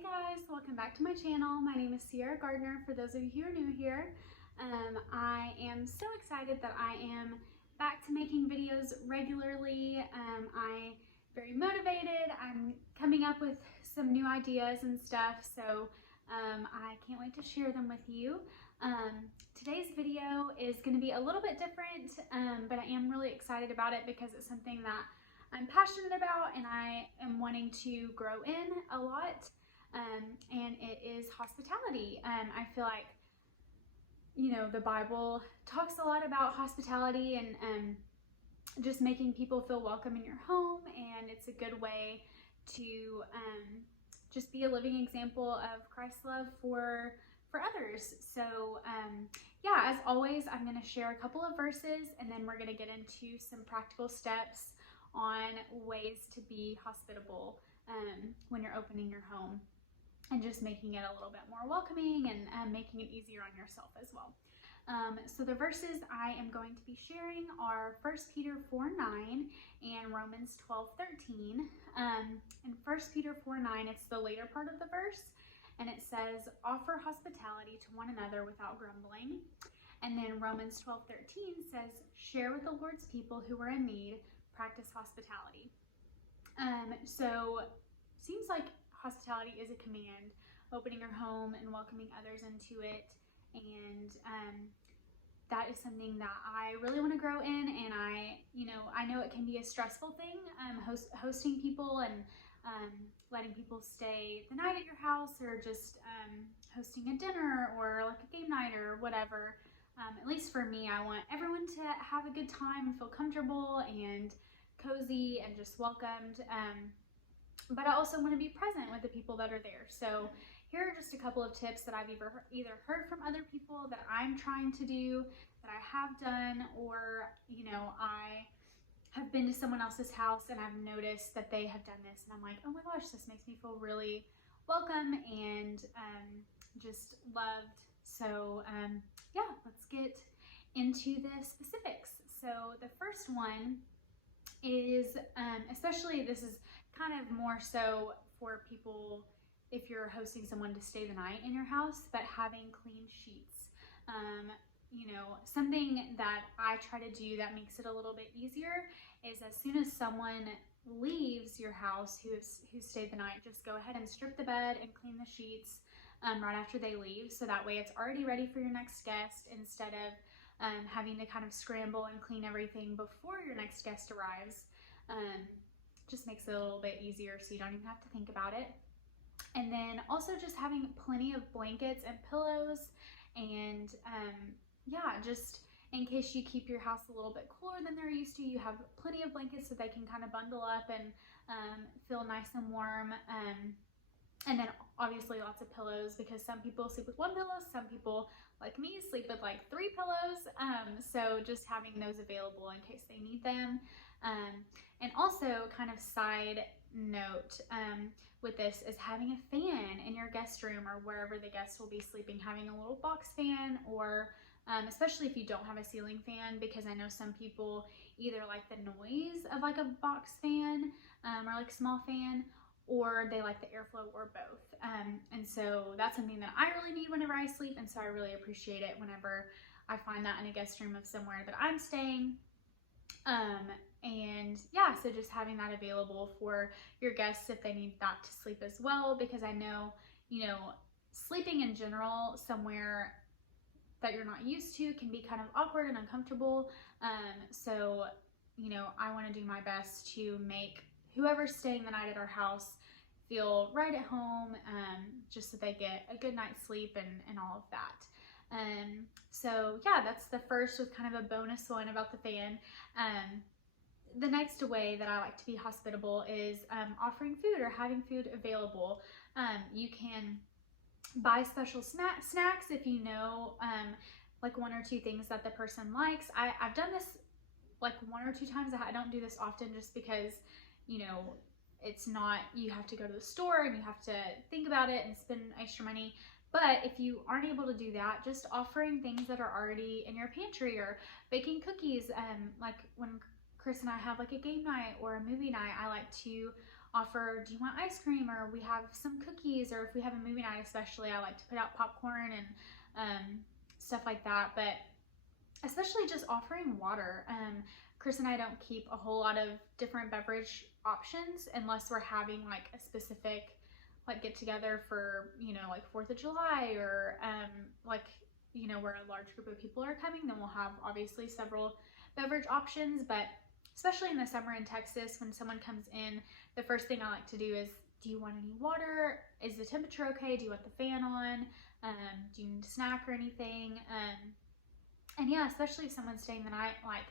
Hey guys, welcome back to my channel. My name is Sierra Gardner, for those of you who are new here. I am so excited that I am back to making videos regularly. I'm very motivated. I'm coming up with some new ideas and stuff, so I can't wait to share them with you. Today's video is going to be a little bit different, but I am really excited about it because it's something that I'm passionate about and I am wanting to grow in a lot, and it is hospitality. I feel like, you know, the Bible talks a lot about hospitality and just making people feel welcome in your home, and it's a good way to just be a living example of Christ's love for others. So yeah, as always, I'm going to share a couple of verses and then we're going to get into some practical steps on ways to be hospitable when you're opening your home and just making it a little bit more welcoming and making it easier on yourself as well. So the verses I am going to be sharing are 1 Peter 4:9 and Romans 12:13. In 1 Peter 4:9, it's the later part of the verse, and it says, offer hospitality to one another without grumbling. And then Romans 12:13 says, share with the Lord's people who are in need, practice hospitality. So seems like hospitality is a command, opening your home and welcoming others into it. And that is something that I really want to grow in. And I know it can be a stressful thing, hosting people and letting people stay the night at your house, or just hosting a dinner or like a game night or whatever. At least for me, I want everyone to have a good time and feel comfortable and cozy and just welcomed. But I also want to be present with the people that are there. So here are just a couple of tips that I've either heard from other people that I'm trying to do, that I have done, or, you know, I have been to someone else's house and I've noticed that they have done this and I'm like, oh my gosh, this makes me feel really welcome and just loved. So yeah, let's get into the specifics. So the first one is, especially this is kind of more so for people if you're hosting someone to stay the night in your house, but having clean sheets. You know, something that I try to do that makes it a little bit easier is as soon as someone leaves your house who stayed the night, just go ahead and strip the bed and clean the sheets right after they leave. So that way it's already ready for your next guest, instead of having to kind of scramble and clean everything before your next guest arrives. Just makes it a little bit easier so you don't even have to think about it. And then also just having plenty of blankets and pillows, and yeah, just in case you keep your house a little bit cooler than they're used to, you have plenty of blankets so they can kind of bundle up and feel nice and warm. And then obviously lots of pillows, because some people sleep with one pillow, some people like me sleep with like 3 pillows. So just having those available in case they need them. And also, kind of side note with this is having a fan in your guest room or wherever the guests will be sleeping, having a little box fan, or especially if you don't have a ceiling fan, because I know some people either like the noise of like a box fan or like a small fan, or they like the airflow, or both. And so that's something that I really need whenever I sleep, and so I really appreciate it whenever I find that in a guest room of somewhere that I'm staying. And yeah, so just having that available for your guests if they need that to sleep as well, because I know, you know, sleeping in general somewhere that you're not used to can be kind of awkward and uncomfortable. So, you know, I want to do my best to make whoever's staying the night at our house feel right at home, just so they get a good night's sleep and all of that. So yeah, that's the first, with kind of a bonus one about the fan. The next way that I like to be hospitable is offering food or having food available. You can buy special snacks if you know like 1 or 2 things that the person likes. I've done this like 1 or 2 times. I don't do this often just because, you know, it's not, you have to go to the store and you have to think about it and spend extra money. But if you aren't able to do that, just offering things that are already in your pantry, or baking cookies. Like when Chris and I have like a game night or a movie night, I like to offer, do you want ice cream, or we have some cookies, or if we have a movie night especially, I like to put out popcorn and stuff like that. But especially just offering water. Chris and I don't keep a whole lot of different beverage options unless we're having like a specific like get together for, you know, like 4th of July, or like, you know, where a large group of people are coming, then we'll have obviously several beverage options. But especially in the summer in Texas, when someone comes in, the first thing I like to do is, do you want any water? Is the temperature okay? Do you want the fan on? Do you need a snack or anything? And yeah, especially if someone's staying the night, like,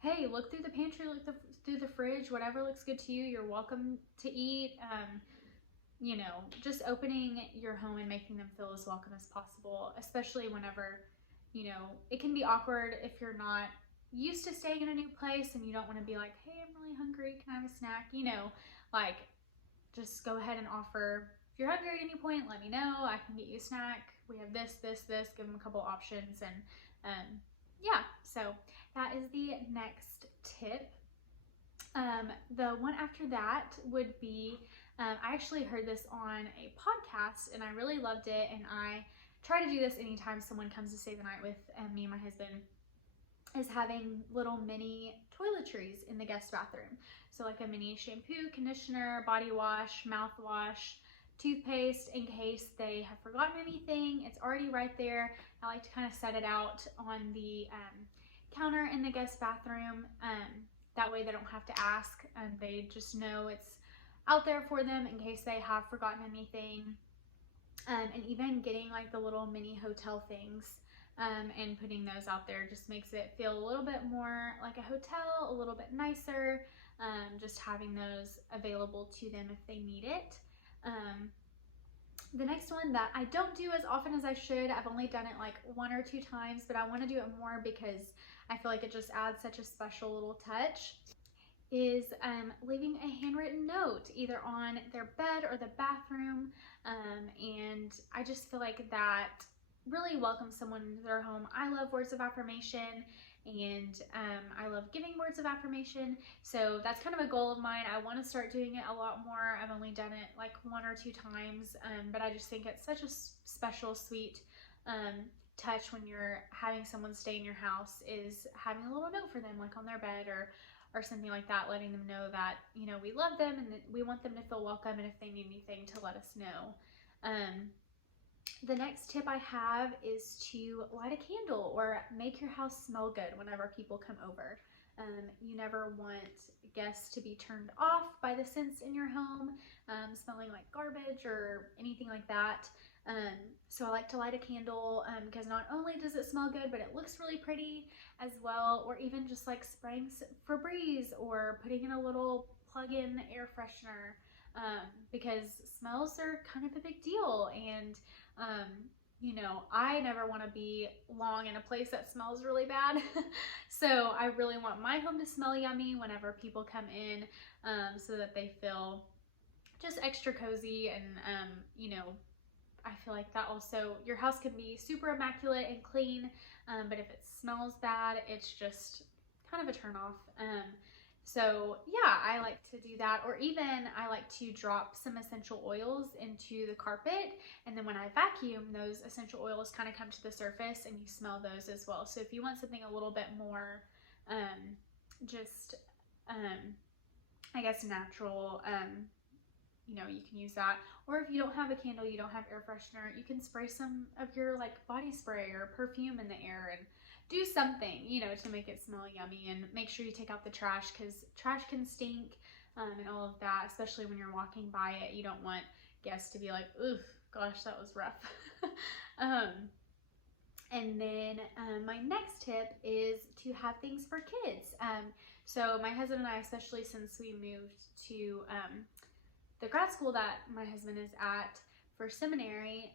hey, look through the pantry, look through the fridge, whatever looks good to you, you're welcome to eat. You know, just opening your home and making them feel as welcome as possible, especially whenever, you know, it can be awkward if you're not used to staying in a new place and you don't want to be like, hey, I'm really hungry, can I have a snack? You know, like, just go ahead and offer. If you're hungry at any point, let me know, I can get you a snack. We have this, give them a couple options. And yeah, so that is the next tip. The one after that would be, I actually heard this on a podcast and I really loved it, and I try to do this anytime someone comes to stay the night with me and my husband, is having little mini toiletries in the guest bathroom. So like a mini shampoo, conditioner, body wash, mouthwash, toothpaste, in case they have forgotten anything. It's already right there. I like to kind of set it out on the counter in the guest bathroom. That way they don't have to ask, and they just know it's out there for them in case they have forgotten anything. And even getting like the little mini hotel things and putting those out there just makes it feel a little bit more like a hotel, a little bit nicer, just having those available to them if they need it. The next one that I don't do as often as I should, I've only done it like 1 or 2 times, but I want to do it more because I feel like it just adds such a special little touch, is leaving a handwritten note either on their bed or the bathroom. And I just feel like that really welcomes someone into their home. I love words of affirmation, and I love giving words of affirmation. So that's kind of a goal of mine. I want to start doing it a lot more. I've only done it like 1 or 2 times, but I just think it's such a special, sweet touch when you're having someone stay in your house, is having a little note for them, like on their bed or something like that, letting them know that, you know, we love them and that we want them to feel welcome, and if they need anything, to let us know. The next tip I have is to light a candle or make your house smell good whenever people come over. You never want guests to be turned off by the scents in your home, smelling like garbage or anything like that. So I like to light a candle because not only does it smell good, but it looks really pretty as well. Or even just like spraying Febreze or putting in a little plug-in air freshener, because smells are kind of a big deal. And you know, I never want to be long in a place that smells really bad. So I really want my home to smell yummy whenever people come in, so that they feel just extra cozy. And you know, I feel like that also, your house can be super immaculate and clean, but if it smells bad, it's just kind of a turn off. So yeah, I like to do that. Or even I like to drop some essential oils into the carpet, and then when I vacuum, those essential oils kind of come to the surface and you smell those as well. So if you want something a little bit more just I guess natural, you know, you can use that. Or if you don't have a candle, you don't have air freshener, you can spray some of your like body spray or perfume in the air and do something, you know, to make it smell yummy. And make sure you take out the trash, because trash can stink, and all of that, especially when you're walking by it. You don't want guests to be like, oof, gosh, that was rough. And then my next tip is to have things for kids. So my husband and I, especially since we moved to the grad school that my husband is at for seminary,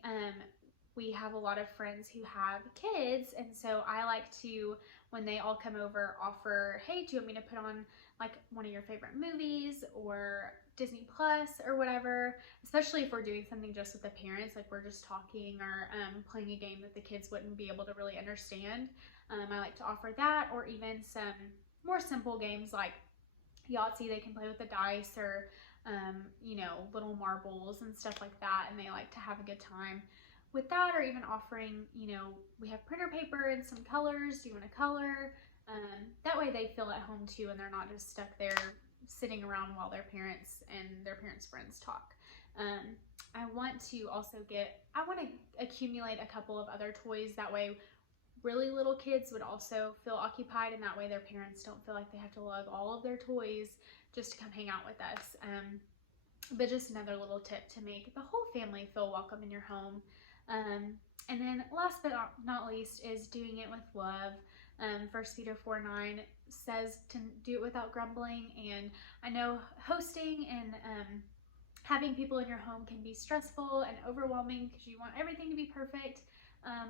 we have a lot of friends who have kids, and so I like to, when they all come over, offer, hey, do you want me to put on like one of your favorite movies or Disney Plus or whatever, especially if we're doing something just with the parents, like we're just talking or playing a game that the kids wouldn't be able to really understand. I like to offer that, or even some more simple games like Yahtzee they can play with the dice, or you know, little marbles and stuff like that, and they like to have a good time with that, or even offering, you know, we have printer paper and some colors. Do you want to color? That way they feel at home too, and they're not just stuck there sitting around while their parents and their parents' friends talk. I want to accumulate a couple of other toys. That way really little kids would also feel occupied, and that way their parents don't feel like they have to lug all of their toys just to come hang out with us. But just another little tip to make the whole family feel welcome in your home. And then last but not least is doing it with love. 1 Peter 4:9 says to do it without grumbling. And I know hosting and having people in your home can be stressful and overwhelming because you want everything to be perfect,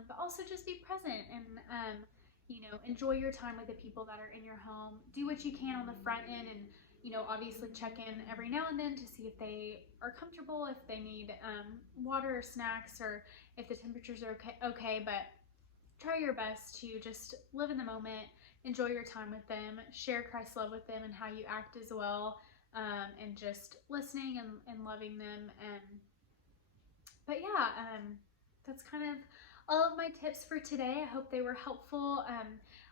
but also just be present and you know, enjoy your time with the people that are in your home. Do what you can on the front end, and you know, obviously check in every now and then to see if they are comfortable, if they need water or snacks, or if the temperatures are okay. But try your best to just live in the moment, enjoy your time with them, share Christ's love with them and how you act as well, and just listening and loving them. But yeah, that's kind of all of my tips for today. I hope they were helpful.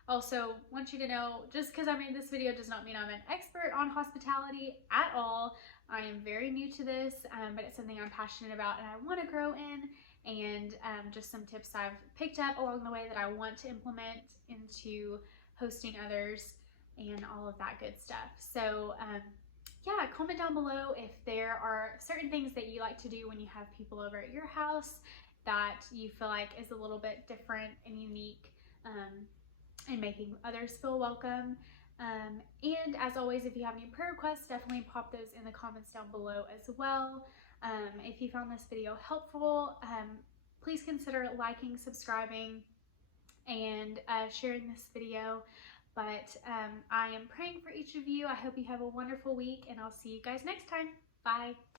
Also want you to know, just because I made this video does not mean I'm an expert on hospitality at all. I am very new to this, but it's something I'm passionate about and I want to grow in, and just some tips I've picked up along the way that I want to implement into hosting others and all of that good stuff. So yeah, comment down below if there are certain things that you like to do when you have people over at your house that you feel like is a little bit different and unique, and making others feel welcome. And as always, if you have any prayer requests, definitely pop those in the comments down below as well. If you found this video helpful, please consider liking, subscribing, and sharing this video. But I am praying for each of you. I hope you have a wonderful week, and I'll see you guys next time. Bye.